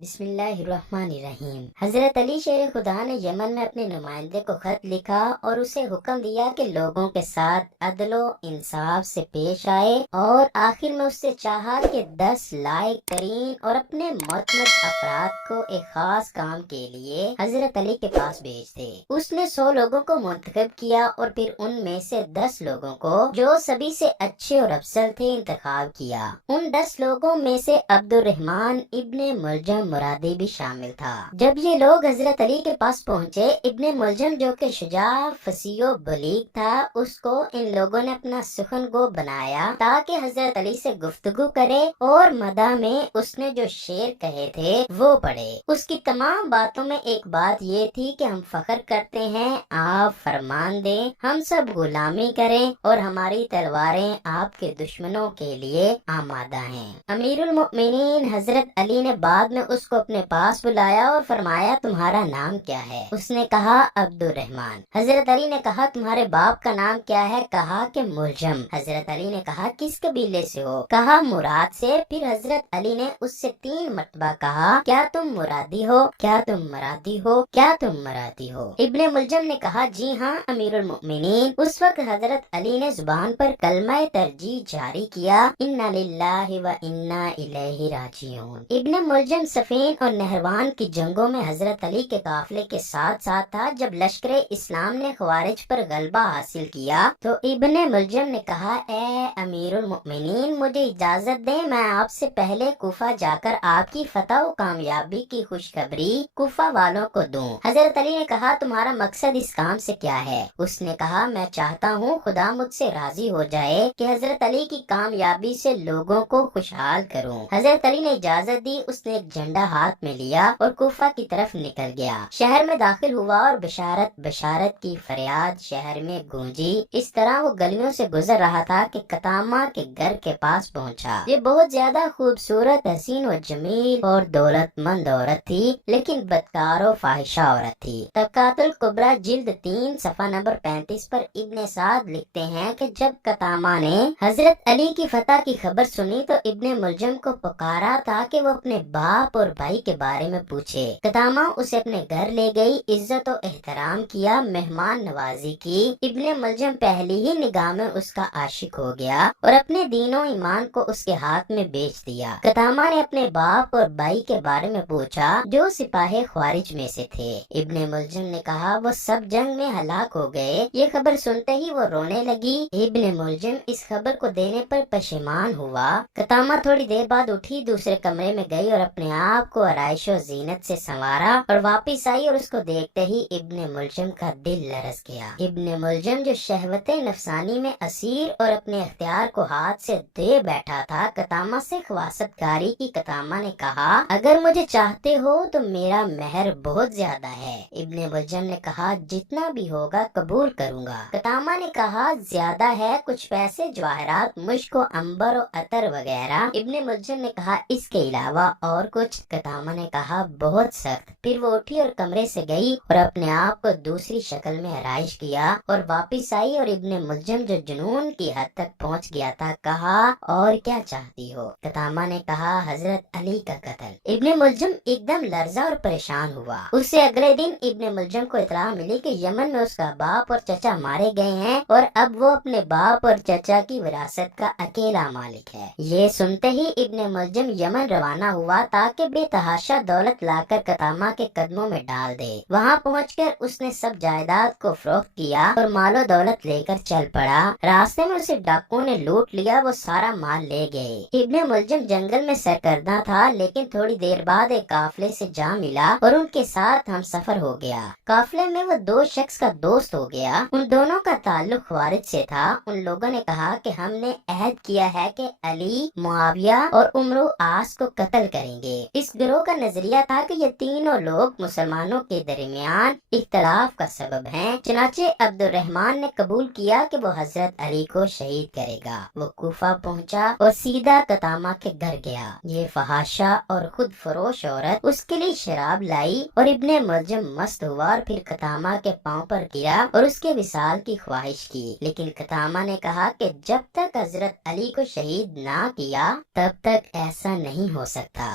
بسم اللہ الرحمن الرحیم۔ حضرت علی شیر خدا نے یمن میں اپنے نمائندے کو خط لکھا اور اسے حکم دیا کہ لوگوں کے ساتھ عدل و انصاف سے پیش آئے، اور آخر میں اس سے چاہا کہ 10 لائق ترین اور اپنے معتمد افراد کو ایک خاص کام کے لیے حضرت علی کے پاس بھیج دے۔ اس نے 100 لوگوں کو منتخب کیا اور پھر ان میں سے 10 لوگوں کو جو سبھی سے اچھے اور افضل تھے انتخاب کیا۔ ان 10 لوگوں میں سے عبد الرحمن ابن ملجم مرادی بھی شامل تھا۔ جب یہ لوگ حضرت علی کے پاس پہنچے، ابن ملجم جو کہ شجاع، فصیح و بلیغ تھا، اس کو ان لوگوں نے اپنا سخن گو بنایا تاکہ حضرت علی سے گفتگو کرے اور مدح میں اس نے جو شعر کہے تھے وہ پڑھے۔ اس کی تمام باتوں میں ایک بات یہ تھی کہ ہم فخر کرتے ہیں، آپ فرمان دیں، ہم سب غلامی کریں اور ہماری تلواریں آپ کے دشمنوں کے لیے آمادہ ہیں۔ امیر المؤمنین حضرت علی نے بعد میں اس کو اپنے پاس بلایا اور فرمایا، تمہارا نام کیا ہے؟ اس نے کہا عبد الرحمن۔ حضرت علی نے کہا، تمہارے باپ کا نام کیا ہے؟ کہا کہ ملجم۔ حضرت علی نے کہا، کس قبیلے سے ہو؟ کہا مراد سے۔ پھر حضرت علی نے اس سے 3 مرتبہ کہا، کیا تم مرادی ہو؟ کیا تم مرادی ہو؟ کیا تم مرادی ہو؟ ابن ملجم نے کہا، جی ہاں امیر المؤمنین۔ اس وقت حضرت علی نے زبان پر کلمہ ترجیح جاری کیا، انا للہ و انا الیہ راجعون۔ ابن ملجم صفین اور نہروان کی جنگوں میں حضرت علی کے قافلے کے ساتھ ساتھ تھا۔ جب لشکر اسلام نے خوارج پر غلبہ حاصل کیا تو ابن ملجم نے کہا، اے امیر المؤمنین، مجھے اجازت دیں، میں آپ سے پہلے کوفہ جا کر آپ کی فتح و کامیابی کی خوشخبری کوفہ والوں کو دوں۔ حضرت علی نے کہا، تمہارا مقصد اس کام سے کیا ہے؟ اس نے کہا، میں چاہتا ہوں خدا مجھ سے راضی ہو جائے کہ حضرت علی کی کامیابی سے لوگوں کو خوشحال کروں۔ حضرت علی نے اجازت دی۔ اس نے ایک جھنڈا ہاتھ میں لیا اور کوفہ کی طرف نکل گیا۔ شہر میں داخل ہوا اور بشارت بشارت کی فریاد شہر میں گونجی۔ اس طرح وہ گلیوں سے گزر رہا تھا کہ قطامہ کے گھر کے پاس پہنچا۔ یہ بہت زیادہ خوبصورت، حسین و جمیل اور دولت مند عورت تھی، لیکن بدکار و فاحشہ عورت تھی۔ طبقات الکبریٰ جلد 3 صفحہ نمبر 35 پر ابن سعد لکھتے ہیں کہ جب قطامہ نے حضرت علی کی فتح کی خبر سنی تو ابن ملجم کو پکارا تاکہ وہ اپنے باپ اور بھائی کے بارے میں پوچھے۔ قطامہ اسے اپنے گھر لے گئی، عزت و احترام کیا، مہمان نوازی کی۔ ابن ملجم پہلی ہی نگاہ میں اس کا عاشق ہو گیا اور اپنے دین و ایمان کو اس کے ہاتھ میں بیچ دیا۔ قطامہ نے اپنے باپ اور بھائی کے بارے میں پوچھا جو سپاہ خوارج میں سے تھے۔ ابن ملجم نے کہا، وہ سب جنگ میں ہلاک ہو گئے۔ یہ خبر سنتے ہی وہ رونے لگی۔ ابن ملجم اس خبر کو دینے پر پشیمان ہوا۔ قطامہ تھوڑی دیر بعد اٹھی، دوسرے کمرے میں گئی اور اپنے آپ کو آرائش و زینت سے سنوارا اور واپس آئی، اور اس کو دیکھتے ہی ابن ملجم کا دل لرز گیا۔ ابن ملجم جو شہوت نفسانی میں اسیر اور اپنے اختیار کو ہاتھ سے دے بیٹھا تھا، قطامہ سے خواست کاری کی۔ قطامہ نے کہا، اگر مجھے چاہتے ہو تو میرا مہر بہت زیادہ ہے۔ ابن ملجم نے کہا، جتنا بھی ہوگا قبول کروں گا۔ قطامہ نے کہا، زیادہ ہے، کچھ پیسے، جواہرات، مشک و عنبر و عطر وغیرہ۔ ابن ملجم نے کہا، اس کے علاوہ اور کچھ؟ قطامہ نے کہا، بہت سخت۔ پھر وہ اٹھی اور کمرے سے گئی اور اپنے آپ کو دوسری شکل میں آرائش کیا اور واپس آئی، اور ابن ملجم جو جنون کی حد تک پہنچ گیا تھا کہا، اور کیا چاہتی ہو؟ قطامہ نے کہا، حضرت علی کا قتل۔ ابن ملجم ایک دم لرزا اور پریشان ہوا۔ اسے اگلے دن ابن ملجم کو اطلاع ملی کہ یمن میں اس کا باپ اور چچا مارے گئے ہیں اور اب وہ اپنے باپ اور چچا کی وراثت کا اکیلا مالک ہے۔ یہ سنتے ہی ابن ملجم یمن روانہ ہوا تاکہ بے تحاشا دولت لا کر قطامہ کے قدموں میں ڈال دے۔ وہاں پہنچ کر اس نے سب جائیداد کو فروخت کیا اور مال و دولت لے کر چل پڑا۔ راستے میں اسے ڈاکوؤں نے لوٹ لیا، وہ سارا مال لے گئے۔ ابن ملجم جنگل میں سرگرداں تھا، لیکن تھوڑی دیر بعد ایک قافلے سے جا ملا اور ان کے ساتھ ہم سفر ہو گیا۔ قافلے میں وہ 2 شخص کا دوست ہو گیا۔ ان دونوں کا تعلق خوارج سے تھا۔ ان لوگوں نے کہا کہ ہم نے عہد کیا ہے کہ علی، معاویہ اور عمرو آس کو قتل کریں گے۔ اس گروہ کا نظریہ تھا کہ یہ تینوں لوگ مسلمانوں کے درمیان اختلاف کا سبب ہیں۔ چنانچہ عبد الرحمن نے قبول کیا کہ وہ حضرت علی کو شہید کرے گا۔ وہ کوفہ پہنچا اور سیدھا قطامہ کے گھر گیا۔ یہ فحاشہ اور خود فروش عورت اس کے لیے شراب لائی اور ابن ملجم مست ہوا اور پھر قطامہ کے پاؤں پر گرا اور اس کے وصال کی خواہش کی، لیکن قطامہ نے کہا کہ جب تک حضرت علی کو شہید نہ کیا تب تک ایسا نہیں ہو سکتا۔